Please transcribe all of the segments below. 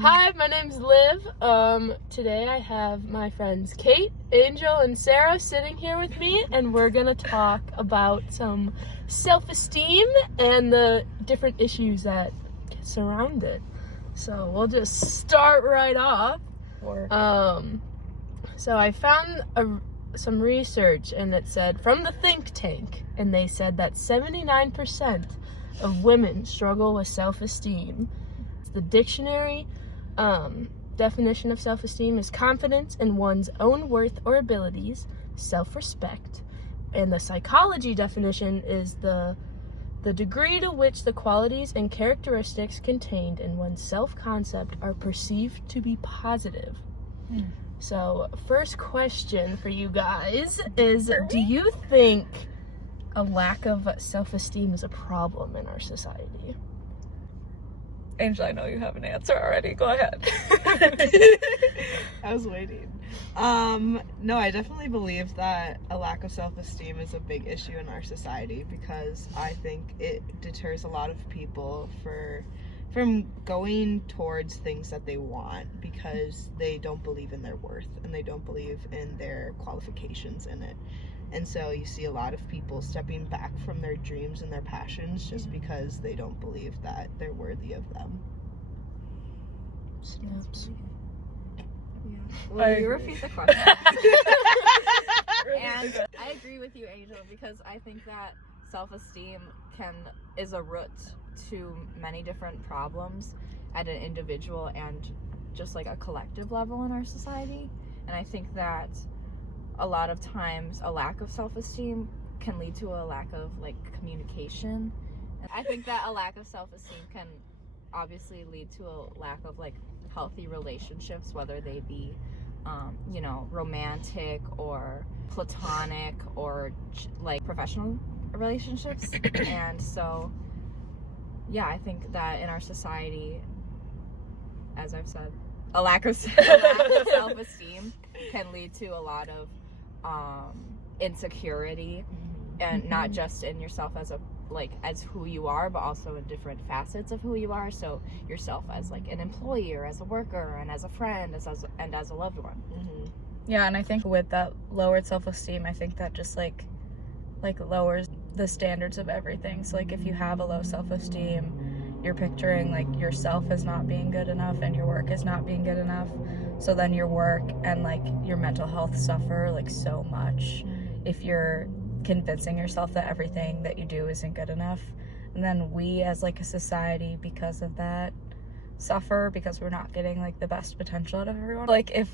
Hi, my name's Liv. Today I have my friends Kate, Angel, and Sarah sitting here with me, and we're gonna talk about some self-esteem and the different issues that surround it. So we'll just start right off. So I found some research, and it said from the think tank, and they said that 79% of women struggle with self-esteem. The dictionary definition of self-esteem is confidence in one's own worth or abilities, self-respect. And the psychology definition is the degree to which the qualities and characteristics contained in one's self-concept are perceived to be positive. So, first question for you guys is, do you think a lack of self-esteem is a problem in our society? Angel, I know you have an answer already. Go ahead. I was waiting. No, I definitely believe that a lack of self-esteem is a big issue in our society because I think it deters a lot of people from going towards things that they want because they don't believe in their worth and they don't believe in their qualifications in it. And so you see a lot of people stepping back from their dreams and their passions just because they don't believe that they're worthy of them. Snaps. Yeah. Will you repeat the question? And I agree with you, Angel, because I think that self-esteem is a root to many different problems at an individual and just like a collective level in our society. And I think that a lot of times a lack of self-esteem can lead to a lack of like communication. And I think that a lack of self-esteem can obviously lead to a lack of like healthy relationships, whether they be romantic or platonic or like professional relationships. And so yeah, I think that in our society, as I've said, a lack of self-esteem can lead to a lot of insecurity, and not just in yourself as who you are, but also in different facets of who you are. So yourself as like an employee or as a worker and as a friend and as a loved one. Yeah, and I think with that lowered self-esteem, I think that just like lowers the standards of everything. So like if you have a low self-esteem, you're picturing like yourself as not being good enough and your work is not being good enough. So then your work and like your mental health suffer like so much if you're convincing yourself that everything that you do isn't good enough. And then we as like a society, because of that, suffer because we're not getting like the best potential out of everyone. Like if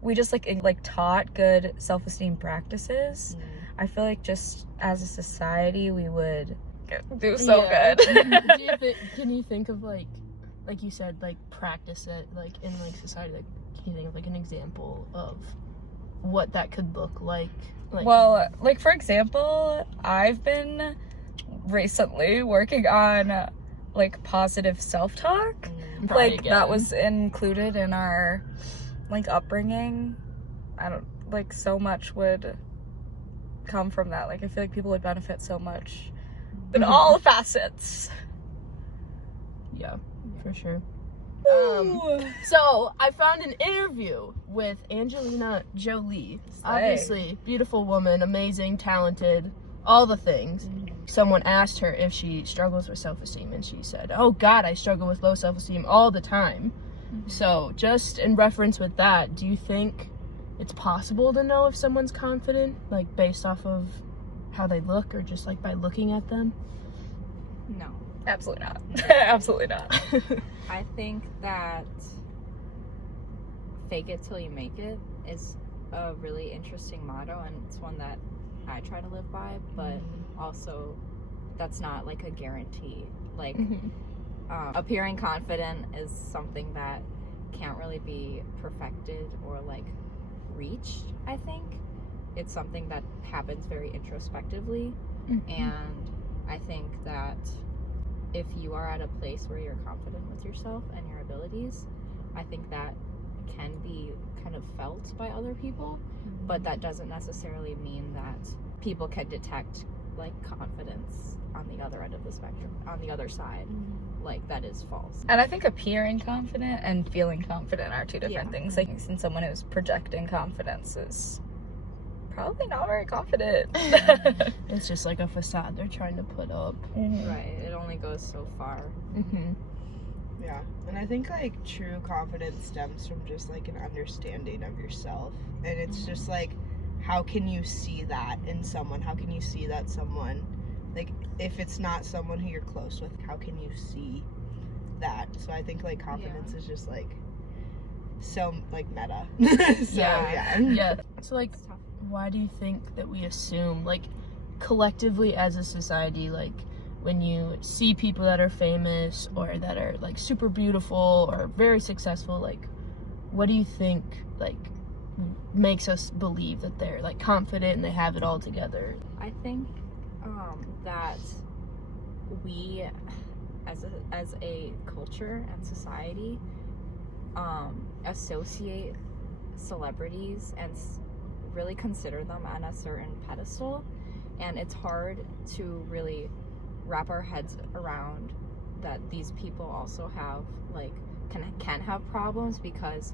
we just like taught good self-esteem practices, I feel like just as a society we would do so good. Can you think of like you said, like practice it like in like society? Like, can you think of like an example of what that could look like? Well, like for example, I've been recently working on like positive self-talk. Like that was included in our like upbringing. I don't like so much would come from that. Like I feel like people would benefit so much in all facets. Yeah, for sure. So I found an interview with Angelina Jolie. Obviously, beautiful woman, amazing, talented, all the things. Someone asked her if she struggles with self-esteem, and she said, "Oh God, I struggle with low self-esteem all the time." So just in reference with that, do you think it's possible to know if someone's confident, like based off of how they look or just like by looking at them? No. Absolutely not. Absolutely not. I think that fake it till you make it is a really interesting motto, and it's one that I try to live by, but also that's not like a guarantee. Like appearing confident is something that can't really be perfected or like reached. I think it's something that happens very introspectively, and I think that if you are at a place where you're confident with yourself and your abilities, I think that can be kind of felt by other people, but that doesn't necessarily mean that people can detect like confidence on the other end of the spectrum, on the other side. like that is false. And I think appearing confident and feeling confident are two different Yeah. things. Like, since someone who's projecting confidence is probably not very confident. It's just like a facade they're trying to put up. Right, it only goes so far. Mm-hmm. Yeah, and I think like true confidence stems from just like an understanding of yourself, and it's just like, how can you see that in someone? How can you see that someone, like, if it's not someone who you're close with, how can you see that? So I think like confidence is just like so like meta. So yeah. Yeah. So like, It's tough. why do you think that we assume, like, collectively as a society, like, when you see people that are famous or that are like super beautiful or very successful, like, what do you think like makes us believe that they're like confident and they have it all together? I think that we, as a culture and society, associate celebrities and really consider them on a certain pedestal, and it's hard to really wrap our heads around that these people also have like can have problems, because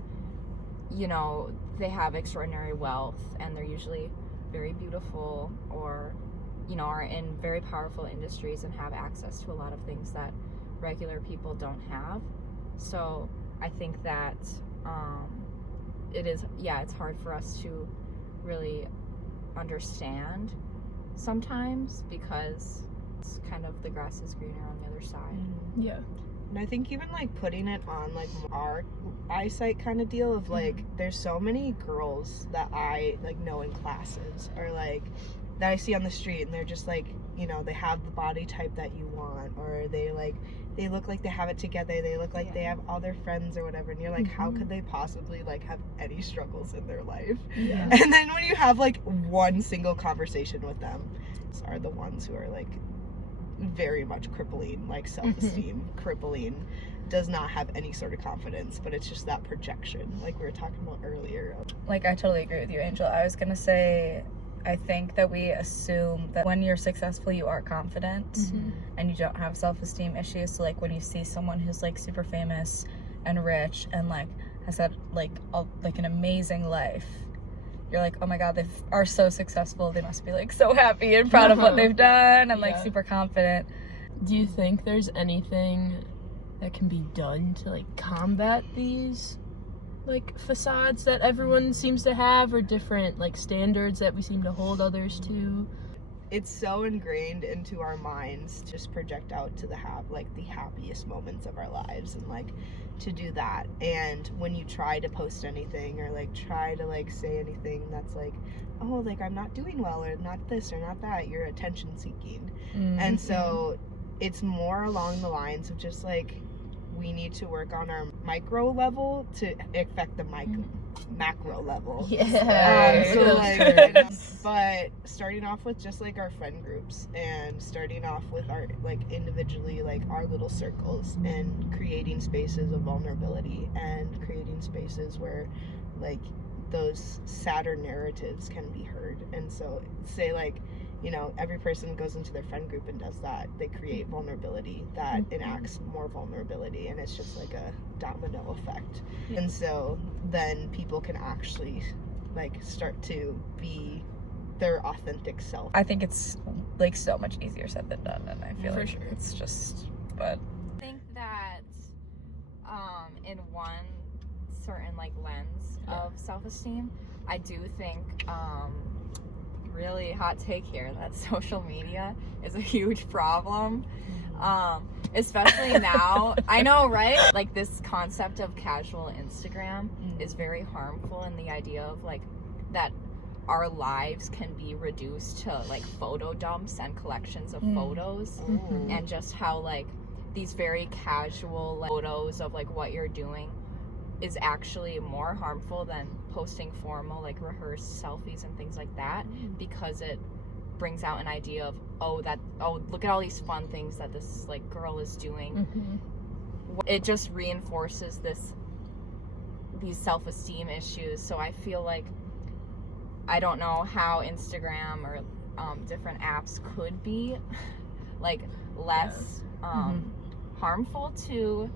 you know they have extraordinary wealth and they're usually very beautiful, or you know are in very powerful industries and have access to a lot of things that regular people don't have. So I think that it's hard for us to really understand sometimes, because it's kind of the grass is greener on the other side. Yeah. And I think even like putting it on like our eyesight kind of deal of like, there's so many girls that I like know in classes, or like that I see on the street, and they're just like, you know, they have the body type that you want, or they look like they have it together, they look like they have all their friends or whatever, and you're like, how could they possibly like have any struggles in their life? Yeah. And then when you have like one single conversation with them, are the ones who are like very much crippling, like self-esteem, crippling, does not have any sort of confidence, but it's just that projection like we were talking about earlier. Like, I totally agree with you, Angel. I was gonna say, I think that we assume that when you're successful, you are confident and you don't have self-esteem issues. So like when you see someone who's like super famous and rich and like has had like an amazing life, you're like, oh my god, they are so successful, they must be like so happy and proud of what they've done and like super confident. Do you think there's anything that can be done to like combat these like facades that everyone seems to have, or different like standards that we seem to hold others to? It's so ingrained into our minds to just project out to the happiest moments of our lives, and like to do that. And when you try to post anything or like try to like say anything that's like, oh, like I'm not doing well, or not this or not that, you're attention seeking. And so it's more along the lines of just like, we need to work on our micro level to affect the macro level. So like, but starting off with just like our friend groups, and starting off with our like individually like our little circles, and creating spaces of vulnerability, and creating spaces where like those sadder narratives can be heard. And so say like, you know, every person goes into their friend group and does that. They create vulnerability that enacts more vulnerability, and it's just like a domino effect. And so then people can actually like start to be their authentic self. I think it's like so much easier said than done, and I feel For like sure. it's just, but I think that in one certain like lens of self-esteem, I do think really hot take here that social media is a huge problem, especially now. I know, right? Like this concept of casual Instagram is very harmful, and the idea of like that our lives can be reduced to like photo dumps and collections of photos, and just how like these very casual like, photos of like what you're doing is actually more harmful than posting formal like rehearsed selfies and things like that, because it brings out an idea of look at all these fun things that this like girl is doing. It just reinforces these self-esteem issues. So I feel like I don't know how Instagram or different apps could be like less harmful to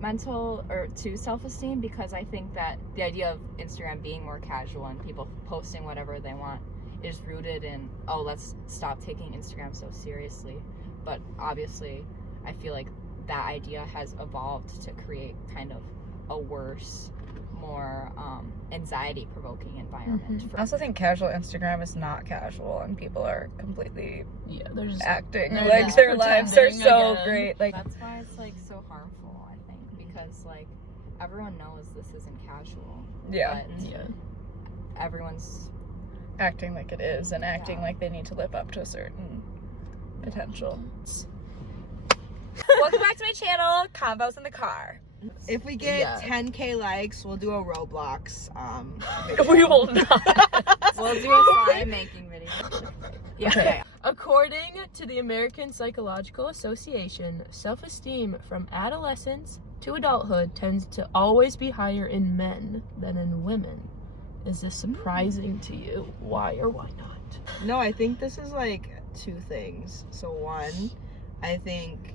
mental or to self-esteem, because I think that the idea of Instagram being more casual and people posting whatever they want is rooted in, oh, let's stop taking Instagram so seriously. But obviously I feel like that idea has evolved to create kind of a worse, more anxiety-provoking environment. I also think casual Instagram is not casual, and people are completely they're just acting they're like just their lives are pretending so again. great. Like, That's why it's like so harmful, I think, because like everyone knows this isn't casual. yeah, But everyone's acting like it is, and acting Yeah. like they need to live up to a certain potential. Welcome back to my channel, Convos in the Car. If we get Yeah. 10K likes, we'll do a Roblox. Video. We will not. we'll do a slime making video. Yeah. Okay. According to the American Psychological Association, self-esteem from adolescence to adulthood tends to always be higher in men than in women. Is this surprising to you? Why or why not? No, I think this is like two things. So one, I think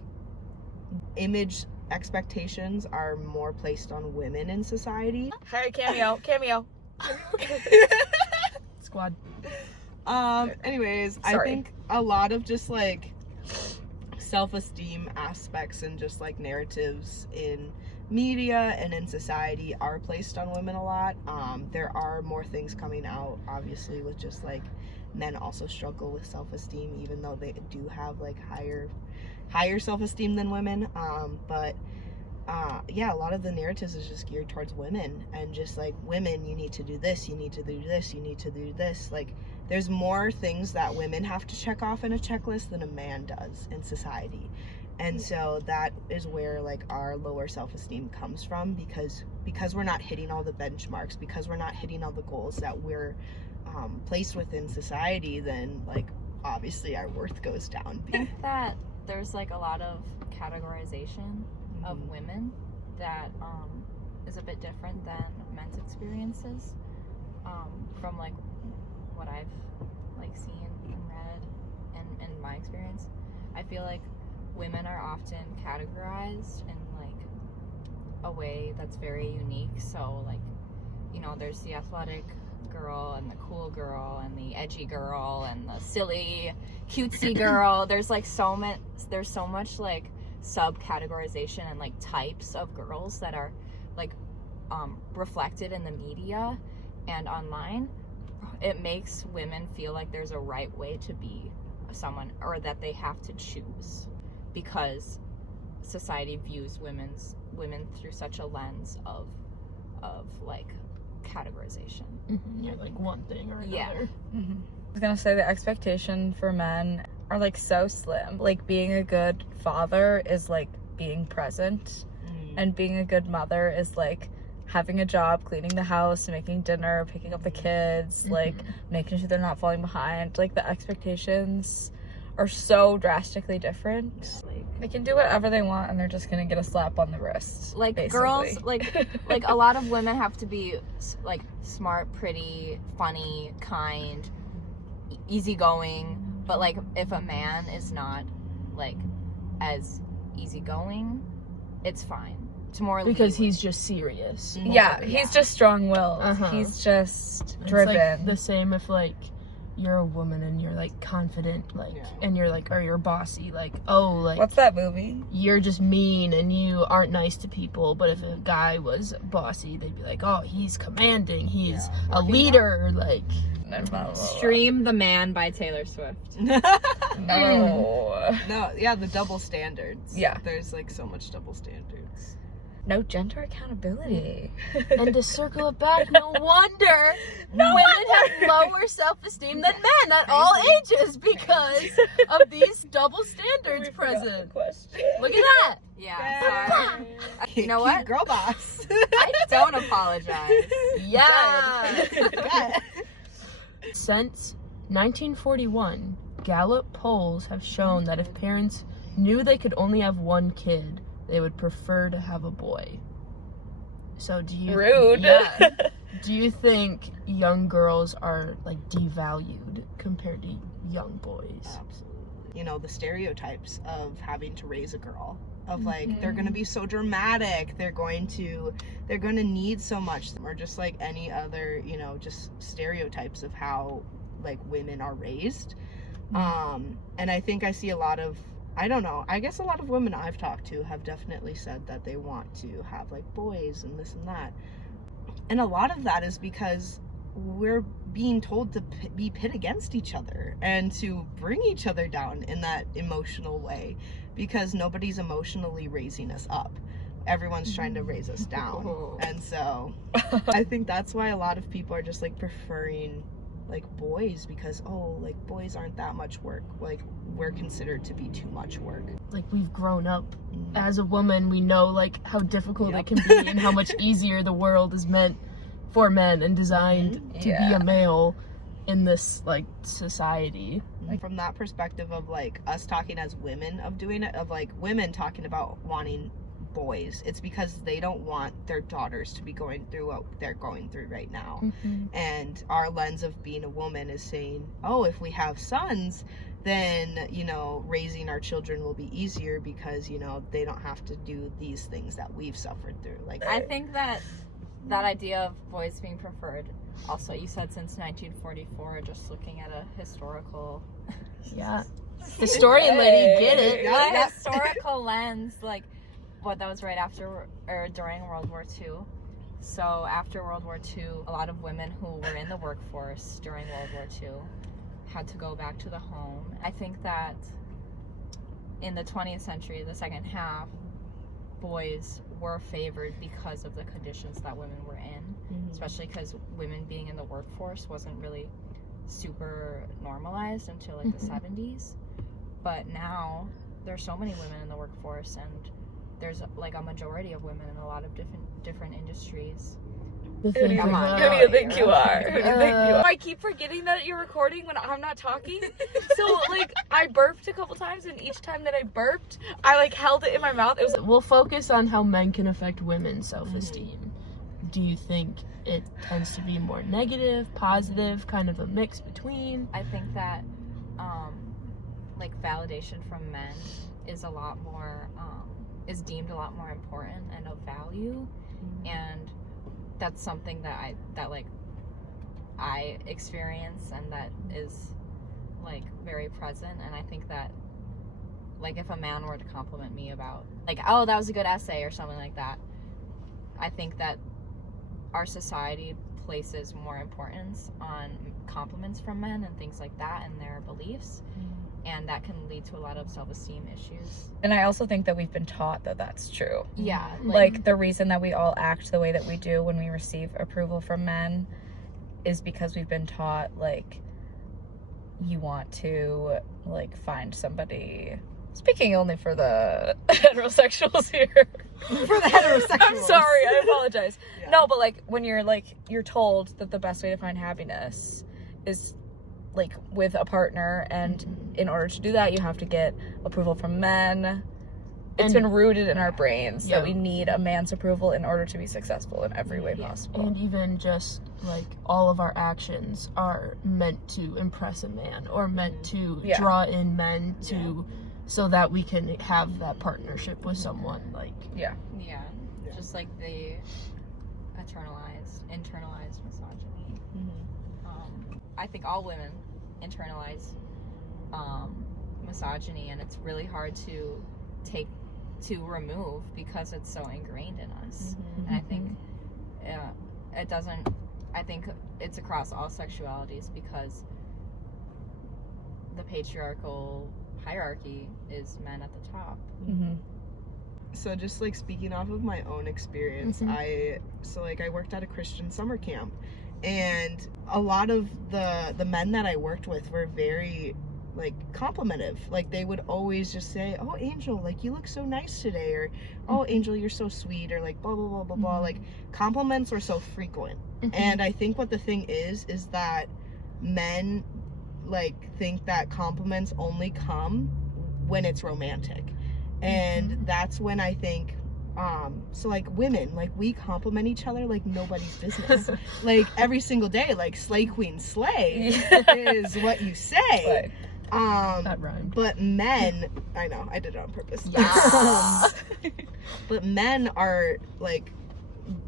image expectations are more placed on women in society. Hey, cameo. Squad. Anyways, I Sorry. think a lot of just like self-esteem aspects and just like narratives in media and in society are placed on women a lot. There are more things coming out, obviously, with just like men also struggle with self-esteem, even though they do have like higher self-esteem than women. Yeah, a lot of the narratives is just geared towards women, and just like, women, you need to do this, you need to do this, you need to do this. Like, there's more things that women have to check off in a checklist than a man does in society. And so that is where like our lower self-esteem comes from, because we're not hitting all the benchmarks, because we're not hitting all the goals that we're placed within society, then like obviously our worth goes down. I think that there's like a lot of categorization of women that is a bit different than men's experiences, from like what I've like seen and read and in my experience. I feel like women are often categorized in like a way that's very unique. So like, you know, there's the athletic girl and the cool girl and the edgy girl and the silly cutesy girl. There's like there's so much like subcategorization and like types of girls that are like reflected in the media and online. It makes women feel like there's a right way to be someone, or that they have to choose, because society views women through such a lens of like categorization. You're like one thing or another. Yeah. I was gonna say the expectation for men are like so slim. Like, being a good father is like being present, and being a good mother is like having a job, cleaning the house, making dinner, picking up the kids, like making sure they're not falling behind. Like, the expectations are so drastically different. They can do whatever they want, and they're just gonna get a slap on the wrist. Like, basically. girls, like a lot of women have to be like smart, pretty, funny, kind, easygoing. But like, if a man is not like as easygoing, it's fine. It's more Because leeway. he's just serious. Yeah, he's just strong-willed. Uh-huh. He's just It's driven. like the same if like you're a woman and you're like confident, like, and you're like, or you're bossy, like, oh, like, What's that movie? you're just mean and you aren't nice to people. But if a guy was bossy, they'd be like, oh, he's commanding, he's a leader, like. Stream The Man by Taylor Swift. No. No, yeah, the double standards. Yeah. There's like so much double standards. No gender accountability. And to circle it back, no wonder women have lower self-esteem than men at all ages because of these double standards present. Look at that. Yeah, sorry. You know what? Girl boss. I don't apologize. Yeah. Good. Since 1941, Gallup polls have shown that if parents knew they could only have one kid, they would prefer to have a boy. So do you... Rude. Yeah. Do you think young girls are, like, devalued compared to young boys? Absolutely. You know, the stereotypes of having to raise a girl of like they're gonna be so dramatic, they're gonna need so much, or just like any other, you know, just stereotypes of how like women are raised. And I think I see a lot of, I don't know, I guess a lot of women I've talked to have definitely said that they want to have like boys and this and that, and a lot of that is because we're being told to be pit against each other and to bring each other down in that emotional way, because nobody's emotionally raising us up. Everyone's trying to raise us down. And so I think that's why a lot of people are just like preferring like boys, because like boys aren't that much work, like we're considered to be too much work. Like we've grown up as a woman, we know like how difficult it can be and how much easier the world is meant for men and designed to be a male in this like society. Like from that perspective of like us talking as women of doing it, of like women talking about wanting boys, it's because they don't want their daughters to be going through what they're going through right now. And our lens of being a woman is saying, oh, if we have sons, then, you know, raising our children will be easier because, you know, they don't have to do these things that we've suffered through. Like I think that idea of boys being preferred, also you said since 1944, just looking at a historical historian lady, get it. a historical lens, like what that was right after or during World War II. So after World War II, a lot of women who were in the workforce during World War II had to go back to the home. I think that in the 20th century, the second half, boys were favored because of the conditions that women were in, especially because women being in the workforce wasn't really super normalized until like the 70s. But now there's so many women in the workforce, and there's like a majority of women in a lot of different industries. Who do you think you are? I keep forgetting that you're recording when I'm not talking. So like I burped a couple times, and each time that I burped, I like held it in my mouth. It was We'll focus on how men can affect women's self-esteem. Do you think it tends to be more negative, positive, kind of a mix between? I think that like validation from men is a lot more is deemed a lot more important and of value, and that's something that I experience, and that is like very present. And I think that like if a man were to compliment me about like, oh, that was a good essay or something like that, I think that our society places more importance on compliments from men and things like that and their beliefs, and that can lead to a lot of self-esteem issues. And I also think that we've been taught that that's true. Yeah, like the reason that we all act the way that we do when we receive approval from men is because we've been taught like you want to like find somebody, speaking only for the heterosexuals here. For the heterosexuals. I'm sorry, I apologize. No, but like when you're told that the best way to find happiness is like with a partner, and in order to do that you have to get approval from men. It's been rooted in our brains that we need a man's approval in order to be successful in every way possible. And even just like all of our actions are meant to impress a man, or meant to draw in men to so that we can have that partnership with someone. Like just like the internalized misogyny. I think all women internalize misogyny, and it's really hard to remove because it's so ingrained in us. And I think I think it's across all sexualities, because the patriarchal hierarchy is men at the top. So just like speaking off of my own experience, I worked at a Christian summer camp, and a lot of the men that I worked with were very like complimentive. Like they would always just say, "Oh, Angel, like you look so nice today," or "Oh, Angel, you're so sweet," or like blah blah blah blah blah. Like compliments were so frequent. And I think what the thing is that men like think that compliments only come when it's romantic. And that's when I think so like women, like we compliment each other like nobody's business. Like every single day, like slay queen slay is what you say. That rhymed. But men, I know, I did it on purpose. Yeah. But men are like,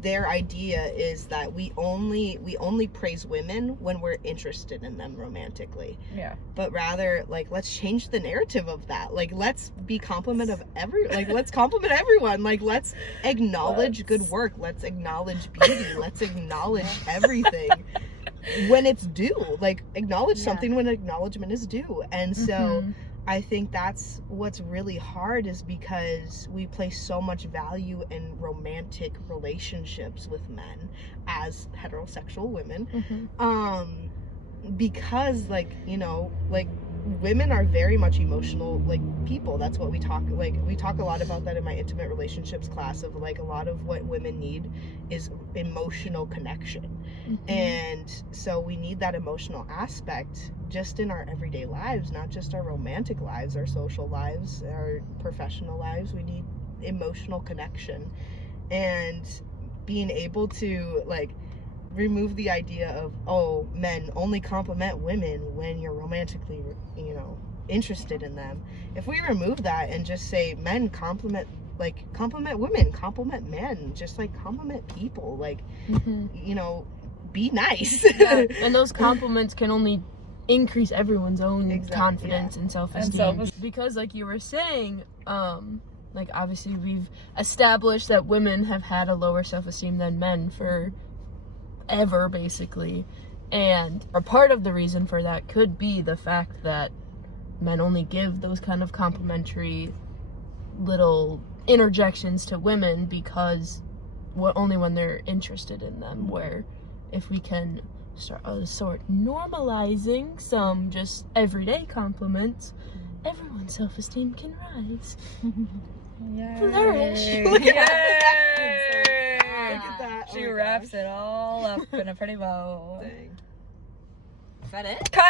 their idea is that we only praise women when we're interested in them romantically. Yeah. But rather, like, let's change the narrative of that. Like, let's be let's compliment everyone. Like, let's acknowledge good work. Let's acknowledge beauty. Let's acknowledge everything when it's due. Like, acknowledge something when acknowledgement is due. And so I think that's what's really hard, is because we place so much value in romantic relationships with men as heterosexual women. Because, like, you know, like, women are very much emotional, like, people. That's what we talk a lot about that in my intimate relationships class, of like, a lot of what women need is emotional connection. And so we need that emotional aspect just in our everyday lives, not just our romantic lives, our social lives, our professional lives. We need emotional connection, and being able to, like, remove the idea of, oh, men only compliment women when you're romantically, you know, interested in them. If we remove that and just say men compliment women, compliment men, just like compliment people, like, you know, be nice. And those compliments can only increase everyone's own confidence and self-esteem. Because, like you were saying, like, obviously we've established that women have had a lower self-esteem than men for ever, basically, and a part of the reason for that could be the fact that men only give those kind of complimentary little interjections to women because only when they're interested in them. Where if we can start normalizing some just everyday compliments, everyone's self-esteem can rise. Flourish. Look at that. She wraps it all up in a pretty bow. Dang. Is that it? Cut!